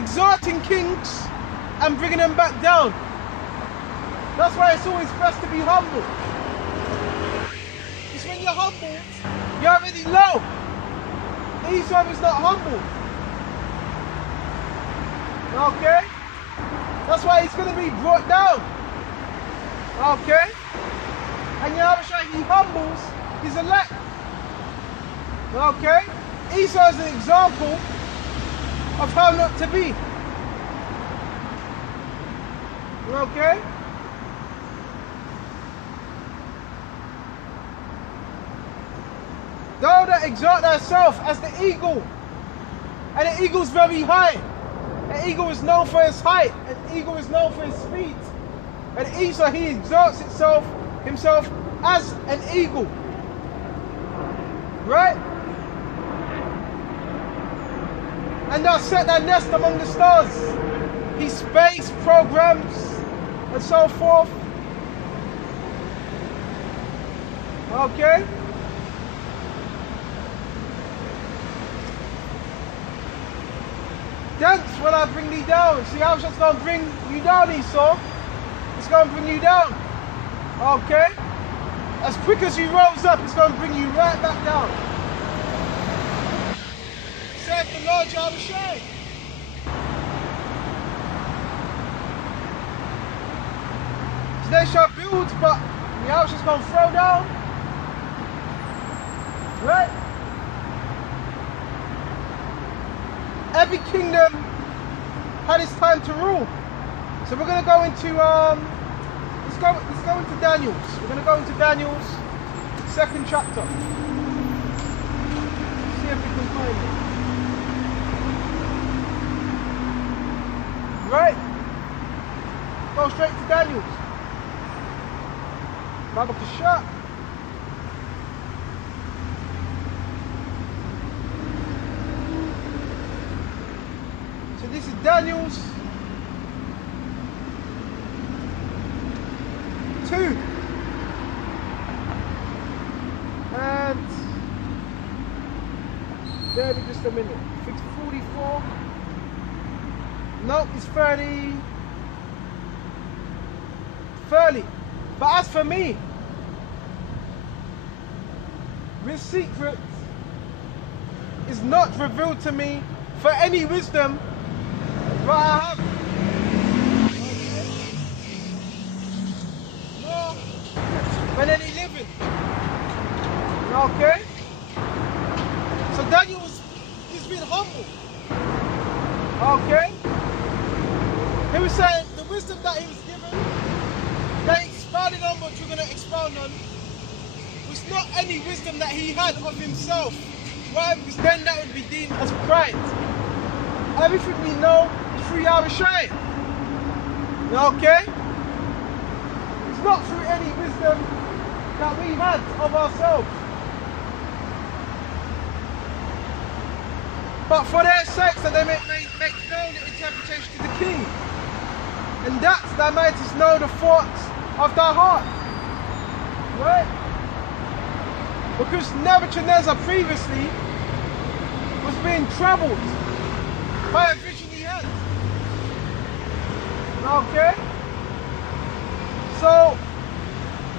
exalting kings and bringing them back down. That's why it's always best to be humble. Because when you're humble, you're already low. Esau is not humble. Okay? That's why he's going to be brought down. Okay? And Yahushua, he humbles his elect. Okay? Esau is an example of how not to be. Okay? Thou that exalt thyself as the eagle, and the eagle's very high. An eagle is known for its height, an eagle is known for its speed. And Esau, he exalts himself as an eagle. Right? And thou set thy nest among the stars. He space programs and so forth. Okay? Thence will I bring thee down. See how it's just going to bring you down, Esau? It's going to bring you down. Okay? As quick as you rose up, it's going to bring you right back down. Said the Lord Yahushua. So they shall build, but Yahushua's going to throw down. Right? Every kingdom had its time to rule. So we're going to go into, let's go into Daniel's. We're going to go into Daniel's 2nd chapter. See if we can find it. Right? Go straight to Daniel's. Bible to shut. So this is Daniel's 2. And there we just a minute. 44. No, it's 30. 30. But as for me, this secret is not revealed to me for any wisdom, but I have no when any living. Okay? So Daniel he's been humble. Okay? He was saying the wisdom that he was given, that he expounded on, what we're going to expound on, was not any wisdom that he had of himself. Why? Because then that would be deemed as pride. Everything we know is through Yahushua. Okay? It's not through any wisdom that we had of ourselves. But for their sakes that they make known the interpretation to the king. And that thou mightest know the thoughts of thy heart. Right? Because Nebuchadnezzar previously was being troubled by a vision he had. Okay? So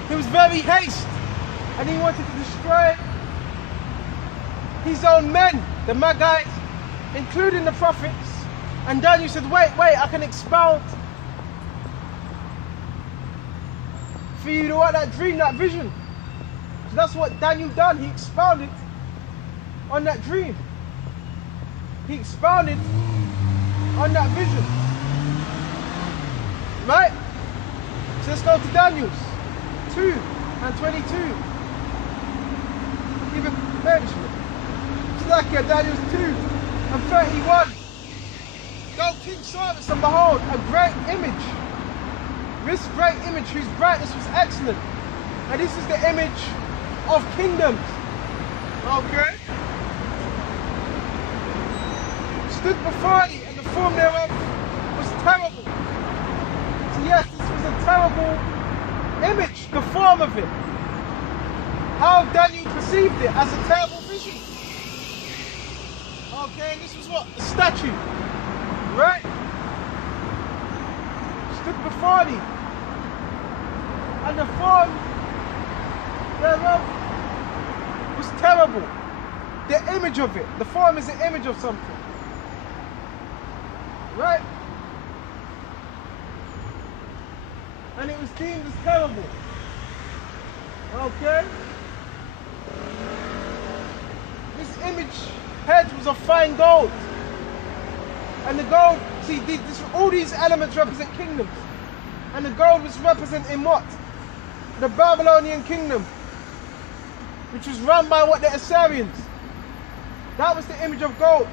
he was very hasty and he wanted to destroy his own men, the Magites, including the prophets. And Daniel said, wait, I can expound for you to what that dream, that vision. So that's what Daniel done. He expounded on that dream. He expounded on that vision. Right? So let's go to Daniel's 2 and 22. Even mention it. It's like Daniel's 2 and 31. Go King Cyrus, and behold, a great image. This great image whose brightness was excellent. And this is the image of kingdoms. Okay? Stood before thee, and the form thereof was terrible. So yes, this was a terrible image, the form of it. How Daniel perceived it as a terrible vision. Okay, and this was what? A statue. Right? body, and the form thereof was terrible. The image of it, the form is the image of something, right? And it was deemed as terrible. Okay? This image head was of fine gold. And the gold, see, all these elements represent kingdoms. And the gold was representing what? The Babylonian kingdom, which was run by what? The Assyrians. That was the image of gold.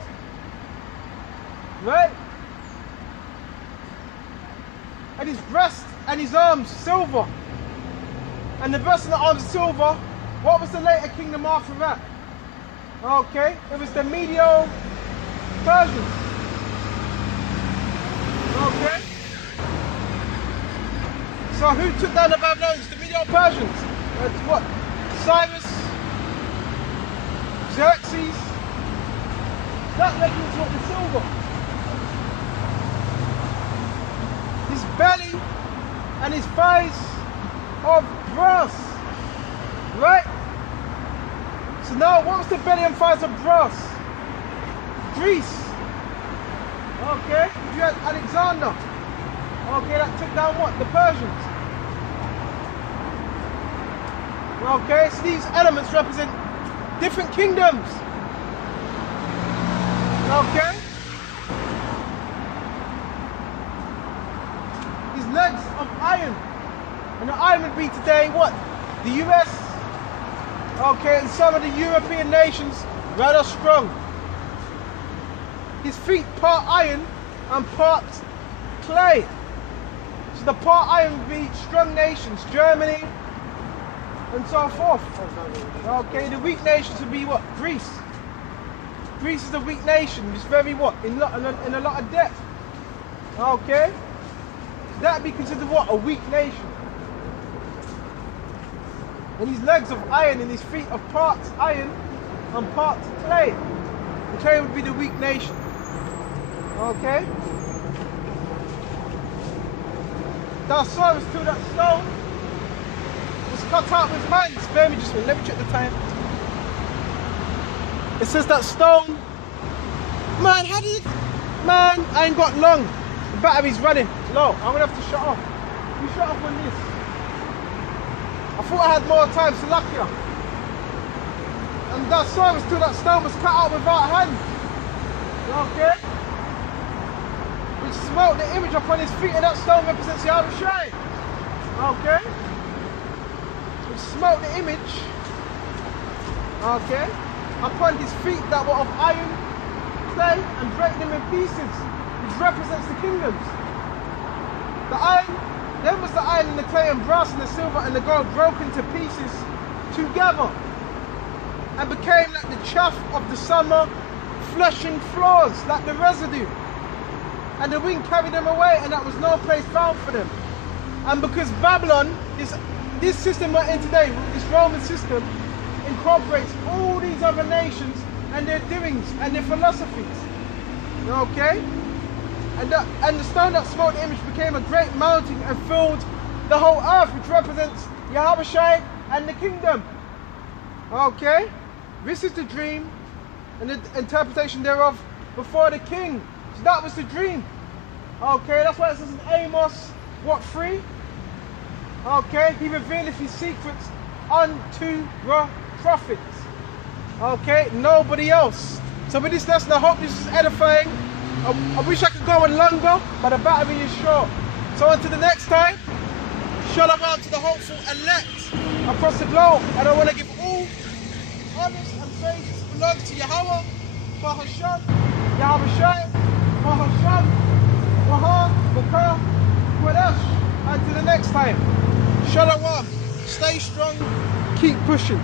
Right? And his breast and his arms, silver. And the breast and the arms, silver. What was the later kingdom after that? Okay, it was the Medo-Persians. Okay? So who took down the Babylonians? The Medo-Persians. What? Cyrus, Xerxes. That reckons what the silver. His belly and his thighs of brass. Right? So now, what was the belly and thighs of brass? Greece. Okay? You had Alexander. Okay, that took down what? The Persians. Okay, so these elements represent different kingdoms. Okay? These legs of iron. And the iron would be today what? The US. Okay, and some of the European nations rather strong. His feet part iron and part clay. So the part iron would be strong nations, Germany and so forth. Okay, the weak nations would be what? Greece. Greece is a weak nation, it's very what? In a lot of debt. Okay? So that would be considered what? A weak nation. And his legs of iron and his feet of parts iron and parts clay. The clay would be the weak nation. Okay? Thou sawest to that stone was cut out with hands. Spare me just a minute, let me check the time. It says that stone. Man, how did it? Man, I ain't got long. The battery's running low. I'm gonna have to shut off. You shut off on this. I thought I had more time, so luckier. And that service to that stone was cut out without hands. Okay? Which smote the image upon his feet, and that stone represents Yahweh Shai. Okay? Which smote the image, okay, upon his feet that were of iron, clay, and break them in pieces, which represents the kingdoms. The iron. Then was the iron and the clay and brass and the silver and the gold broken to pieces together and became like the chaff of the summer, flushing floors like the residue. And the wind carried them away, and there was no place found for them. And because Babylon, this system we're in today, this Roman system, incorporates all these other nations and their doings and their philosophies. Okay? And the stone that smote the image became a great mountain and filled the whole earth, which represents Yahweh Shai and the kingdom. Okay? This is the dream and the interpretation thereof before the king. So that was the dream. Okay, that's why it says in Amos, what, 3? Okay, he revealeth his secrets unto the prophets. Okay, nobody else. So with this lesson, I hope this is edifying. I wish I could go on longer, but the battery is short. So until the next time, shalom to the hopeful elect across the globe. And I want to give all honors and praises belongs to Yahweh, Bahasham, Yahweh Shai, Bahasham, Baha, Bakar, Quadash. Until the next time, shalom. Stay strong, keep pushing.